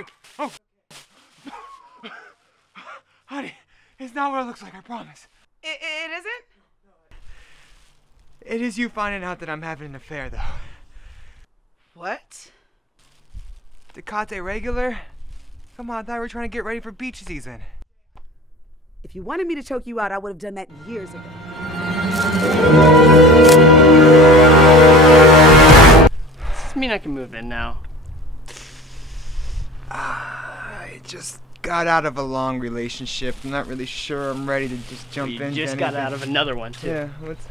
sorry. Oh. Honey, it's not what it looks like, I promise. It isn't? It is you finding out that I'm having an affair, though. What? Tecate regular? Come on, I thought we were trying to get ready for beach season. If you wanted me to choke you out, I would have done that years ago. Does this mean I can move in now? I just got out of a long relationship. I'm not really sure I'm ready to just jump in. You just got out of another one, too. Yeah, what's...